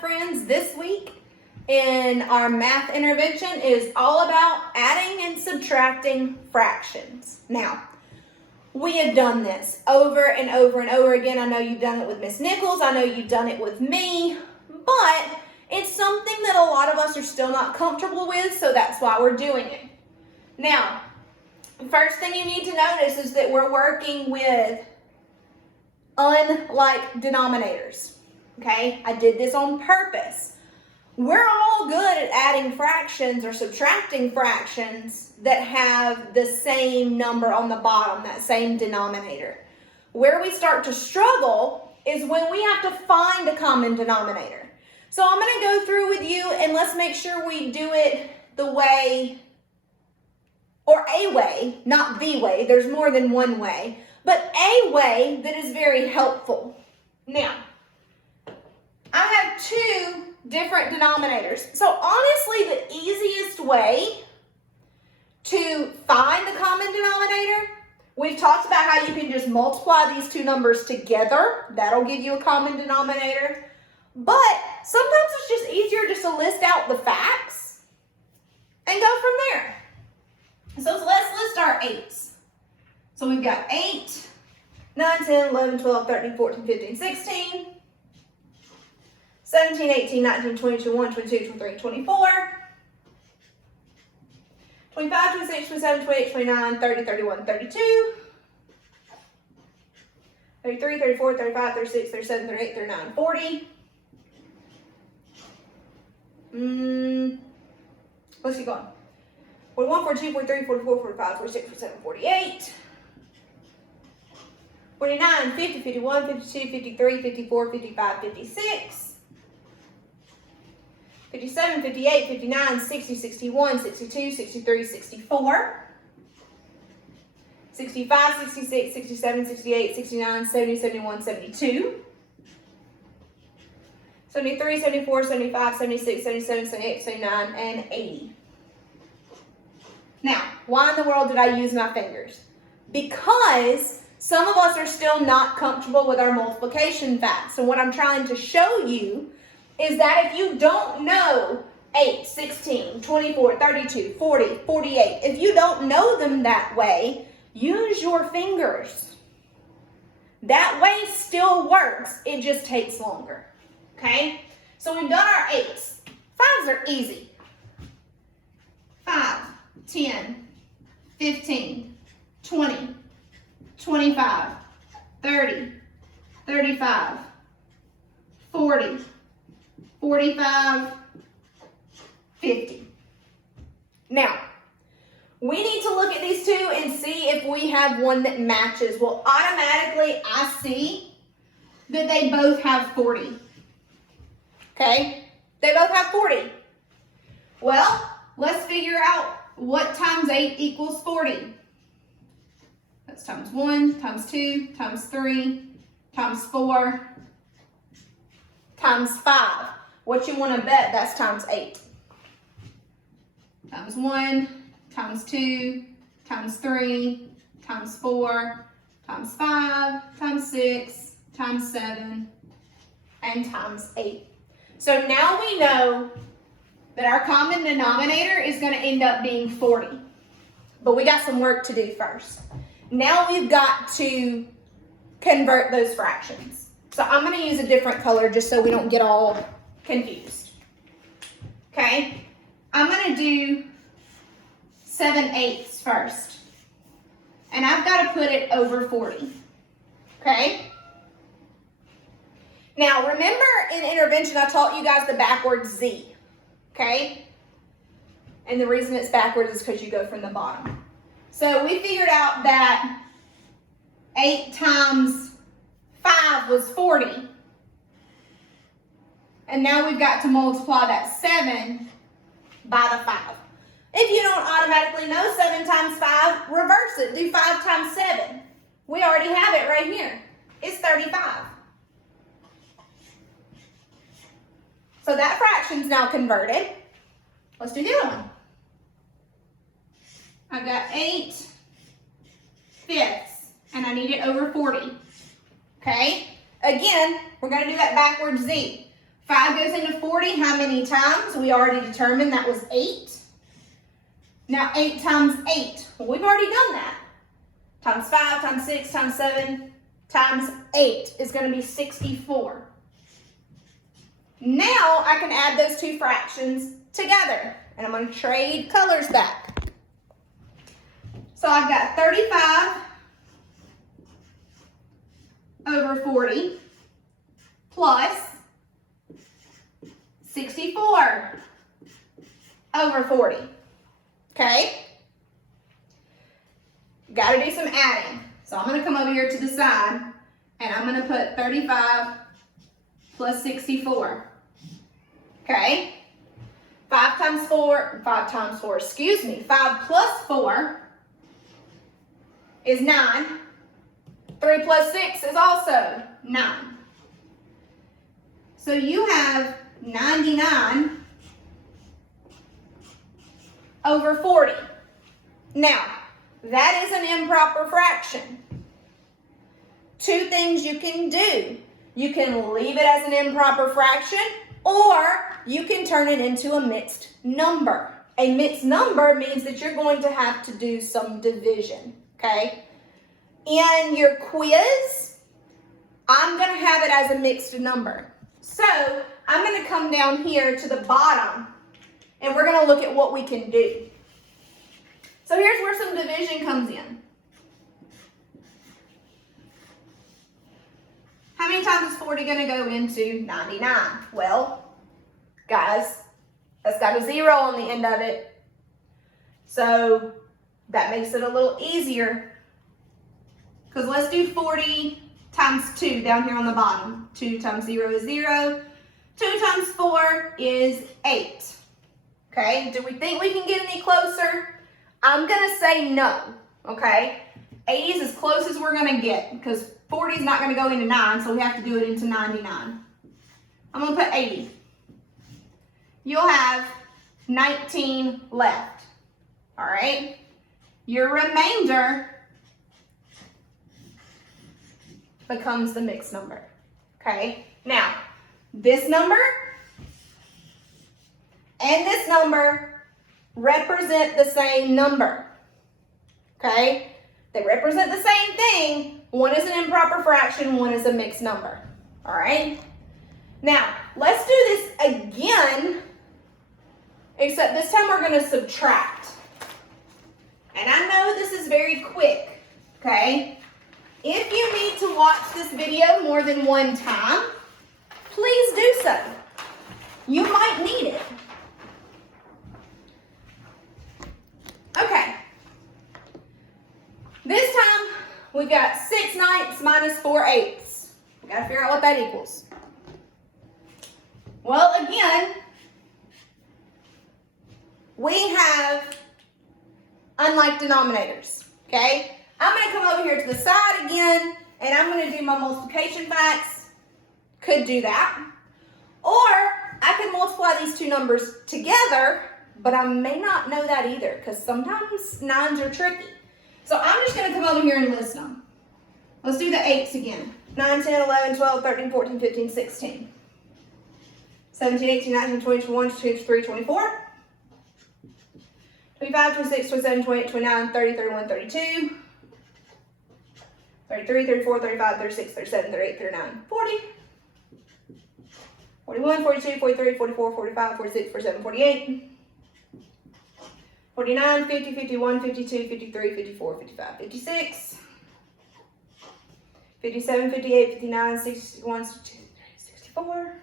friends, this week in our math intervention is all about adding and subtracting fractions. Now, we have done this over and over and over again. I know you've done it with Miss Nichols. I know you've done it with me, but it's something that a lot of us are still not comfortable with, so that's why we're doing it. Now, first thing you need to notice is that we're working with unlike denominators, okay? I did this on purpose. We're all good at adding fractions or subtracting fractions that have the same number on the bottom, that same denominator. Where we start to struggle is when we have to find a common denominator. So I'm going to go through with you and let's make sure we do it the way, or a way, not the way. There's more than one way, but a way that is very helpful. Now, I have two different denominators. So honestly, the easiest way to find the common denominator, we've talked about how you can just multiply these two numbers together. That'll give you a common denominator. But sometimes it's just easier just to list out the facts and go from there. So let's list our 8s. So we've got 8, 9, 10, 11, 12, 13, 14, 15, 16, 17, 18, 19, 20, 21, 22, 23, 24, 25, 26, 27, 28, 29, 30, 31, 32, 33, 34, 35, 36, 37, 38, 39, 40. Let's keep going. 41, 42, 43, 44, 45, 46, 47, 48. 49, 50, 51, 52, 53, 54, 55, 56. 57, 58, 59, 60, 61, 62, 63, 64. 65, 66, 67, 68, 69, 70, 71, 72. 73, 74, 75, 76, 77, 78, 79, and 80. Now, why in the world did I use my fingers? Because some of us are still not comfortable with our multiplication facts. So what I'm trying to show you is that if you don't know 8, 16, 24, 32, 40, 48, if you don't know them that way, use your fingers. That way still works, it just takes longer. Okay, so we've done our 8s. 5s are easy. 5, 10, 15, 20, 25, 30, 35, 40, 45, 50. Now, we need to look at these two and see if we have one that matches. Well, automatically I see that they both have 40. Okay, they both have 40. Well, let's figure out what times 8 equals 40. That's times 1, times 2, times 3, times 4, times 5. What you want to bet, that's times 8. Times 1, times 2, times 3, times 4, times 5, times 6, times 7, and times 8. So now we know that our common denominator is going to end up being 40. But we got some work to do first. Now we've got to convert those fractions. So I'm going to use a different color just so we don't get all confused. Okay, I'm going to do 7/8 first. And I've got to put it over 40. Okay? Now, remember in intervention, I taught you guys the backwards Z, okay? And the reason it's backwards is because you go from the bottom. So we figured out that 8 times 5 was 40. And now we've got to multiply that 7 by the 5. If you don't automatically know 7 times 5, reverse it. Do 5 times 7. We already have it right here. It's 35. So that fraction's now converted. Let's do the other one. I've got 8/5, and I need it over 40. Okay? Again, we're going to do that backwards Z. 5 goes into 40 how many times? We already determined that was 8. Now 8 times 8. Well, we've already done that. Times 5, times 6, times 7, times 8 is going to be 64. Now I can add those two fractions together. And I'm going to trade colors back. So I've got 35 over 40 plus 64 over 40. Okay? Got to do some adding. So I'm going to come over here to the side and I'm going to put 35 plus 64. Okay? 5 plus 4 is 9. 3 plus 6 is also 9. So you have 99 over 40. Now, that is an improper fraction. Two things you can do. You can leave it as an improper fraction, or you can turn it into a mixed number. A mixed number means that you're going to have to do some division, okay? In your quiz, I'm going to have it as a mixed number. So I'm going to come down here to the bottom, and we're going to look at what we can do. So here's where some division comes in. How many times is 40 going to go into 99? Well, guys, that's got a 0 on the end of it. So that makes it a little easier. Because let's do 40 times 2 down here on the bottom. 2 times 0 is 0. 2 times 4 is 8. Okay, do we think we can get any closer? I'm going to say no, okay? 80 is as close as we're going to get because 40 is not going to go into 9, so we have to do it into 99. I'm going to put 80. You'll have 19 left, all right? Your remainder becomes the mixed number, okay? Now, this number and this number represent the same number, okay? They represent the same thing. One is an improper fraction, one is a mixed number, all right? Now, let's do this again, except this time we're going to subtract. And I know this is very quick, okay? If you need to watch this video more than one time, please do so. You might need it. Okay. This time, we've got 6 ninths minus 4 eighths. We got to figure out what that equals. Well, again, we have unlike denominators, okay? I'm going to come over here to the side again, and I'm going to do my multiplication facts. Could do that. Or I could multiply these two numbers together, but I may not know that either, because sometimes 9s are tricky. So I'm just going to come over here and list them. Let's do the 8s again. 9, 10, 11, 12, 13, 14, 15, 16. 17, 18, 19, 20, 21, 22, 23, 24. 25, 26, 27, 28, 29, 30, 31, 32. 33, 34, 35, 36, 37, 38, 39, 40. 41, 42, 43, 44, 45, 46, 47, 48. 49, 50, 51, 52, 53, 54, 55, 56. 57, 58, 59, 61, 62, 64.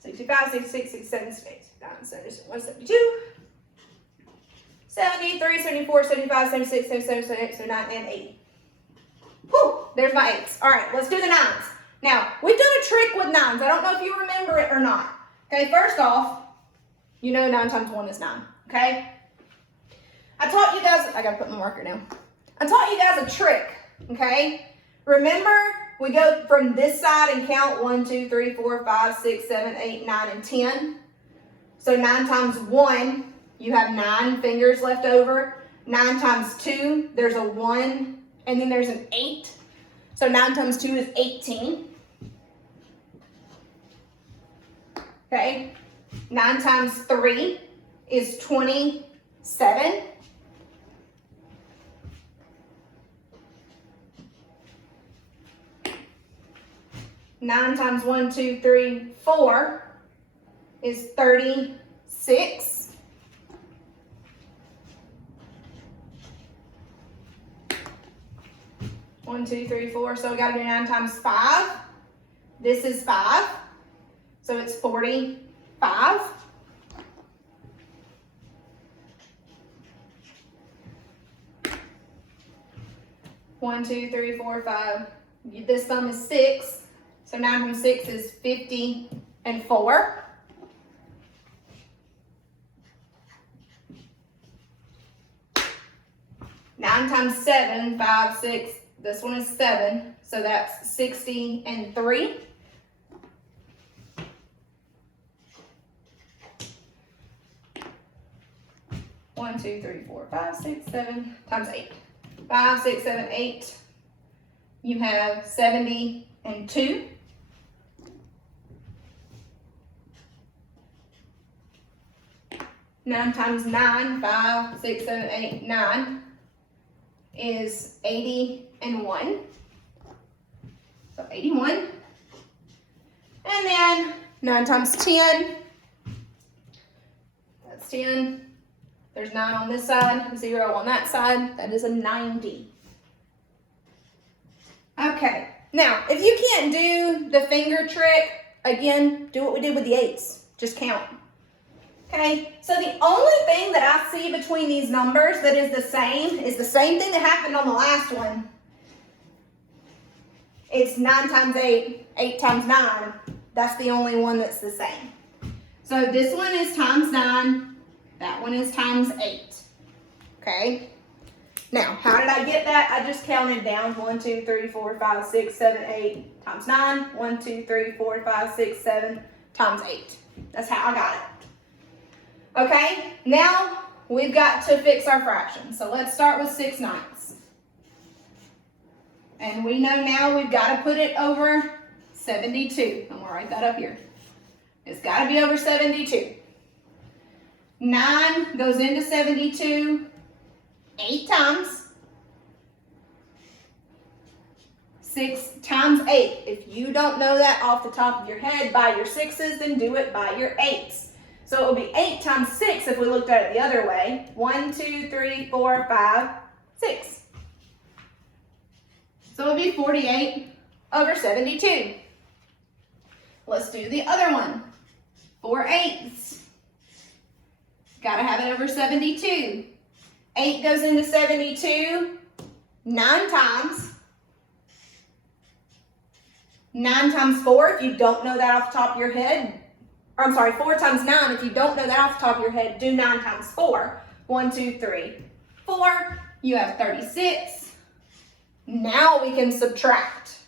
65, 66, 67, 68, 69, 71, 72. 73, 74, 75, 76, 77, 78, 79, and 80. Whew, there's my 8s. All right, let's do the 9s. Now, we've done a trick with 9s. I don't know if you remember it or not. Okay, first off, you know 9 times 1 is 9, okay? I taught you guys, I gotta put my marker down. I taught you guys a trick, okay? Remember, we go from this side and count 1, 2, 3, 4, 5, 6, 7, 8, 9, and 10. So 9 times 1, you have 9 fingers left over. 9 times 2, there's a 1, and then there's an 8. So 9 times 2 is 18. Okay, 9 times 3 is 27. Nine times 1, 2, 3, 4 is 36. One, two, three, four. So we got to do 9 times 5. This is 5. So it's 45. One, two, three, four, 5. This thumb is 6. So 9 times 6 is 54. Nine times 7, 5, 6. This one is 7. So that's 63. One, two, three, four, 5, 6, 7 times 8. 5, 6, 7, 8. You have 72. Nine times 9, 5, 6, 7, 8, 9 is 81. So 81. And then 9 times 10. That's 10. There's 9 on this side, 0 on that side. That is a 90. Okay, now if you can't do the finger trick, again, do what we did with the 8s. Just count. Okay, so the only thing that I see between these numbers that is the same thing that happened on the last one. It's 9 times 8, 8 times 9. That's the only one that's the same. So this one is times 9. That one is times 8. Okay? Now, how did I get that? I just counted down 1, 2, 3, 4, 5, 6, 7, 8 times 9. 1, 2, 3, 4, 5, 6, 7 times 8. That's how I got it. Okay, now we've got to fix our fraction. So let's start with 6/9. And we know now we've got to put it over 72. I'm going to write that up here. It's got to be over 72. 9 goes into 72 8 times. 6 times 8. If you don't know that off the top of your head by your 6s, then do it by your 8s. So it will be 8 times 6 if we looked at it the other way. 1, 2, 3, 4, 5, 6. So it will be 48 over 72. Let's do the other one. 4 8s. Got to have it over 72. 8 goes into 72 9 times. 9 times 4, if you don't know that off the top of your head, or I'm sorry, 4 times 9, if you don't know that off the top of your head, do 9 times 4. 1, 2, 3, 4. You have 36. Now we can subtract.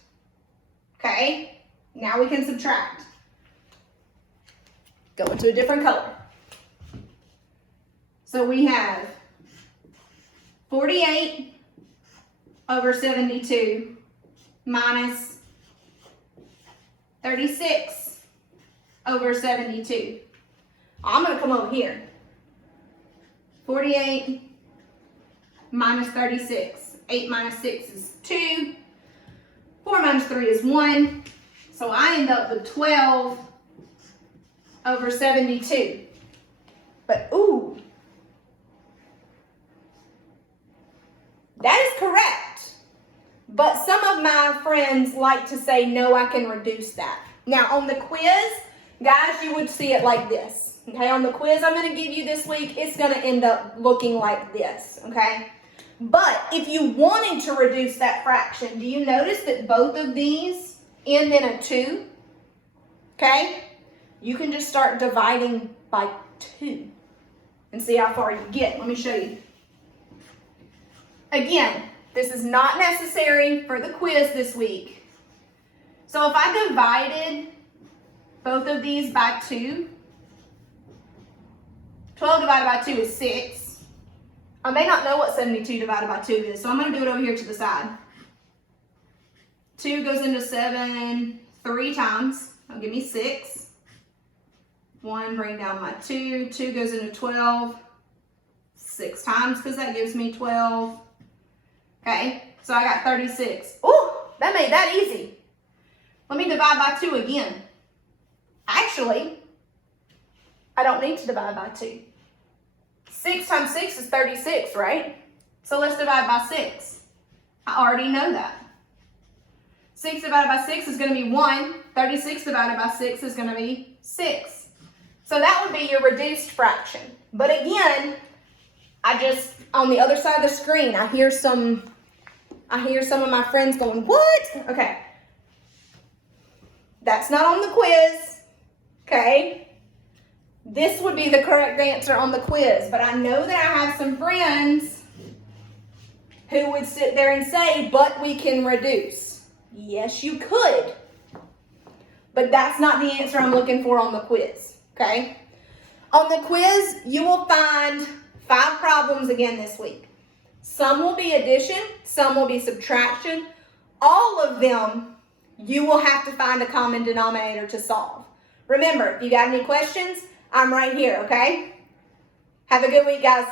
Okay? Now we can subtract. Go into a different color. So we have 48 over 72 minus 36 over 72. I'm going to come over here. 48 minus 36. 8 minus 6 is 2. 4 minus 3 is 1. So I end up with 12 over 72. But, ooh, that is correct. But some of my friends like to say, no, I can reduce that. Now, on the quiz, guys, you would see it like this. Okay, on the quiz I'm going to give you this week, it's going to end up looking like this. Okay, but if you wanted to reduce that fraction, do you notice that both of these end in a 2? Okay, you can just start dividing by 2 and see how far you get. Let me show you. Again, this is not necessary for the quiz this week. So if I divided both of these by 2, 12 divided by 2 is 6. I may not know what 72 divided by 2 is, so I'm going to do it over here to the side. 2 goes into 7 3 times. That'll give me 6. 1, bring down my 2. 2 goes into 12 6 times because that gives me 12. Okay, so I got 36. Ooh, that made that easy. Let me divide by 2 again. Actually, I don't need to divide by 2. 6 times 6 is 36, right? So let's divide by 6. I already know that. 6 divided by 6 is going to be 1. 36 divided by 6 is going to be 6. So that would be your reduced fraction. But again, on the other side of the screen, I hear some of my friends going, what? Okay. That's not on the quiz. Okay. This would be the correct answer on the quiz. But I know that I have some friends who would sit there and say, but we can reduce. Yes, you could. But that's not the answer I'm looking for on the quiz. Okay. On the quiz, you will find 5 problems again this week. Some will be addition, some will be subtraction. All of them, you will have to find a common denominator to solve. Remember, if you got any questions, I'm right here, okay? Have a good week, guys.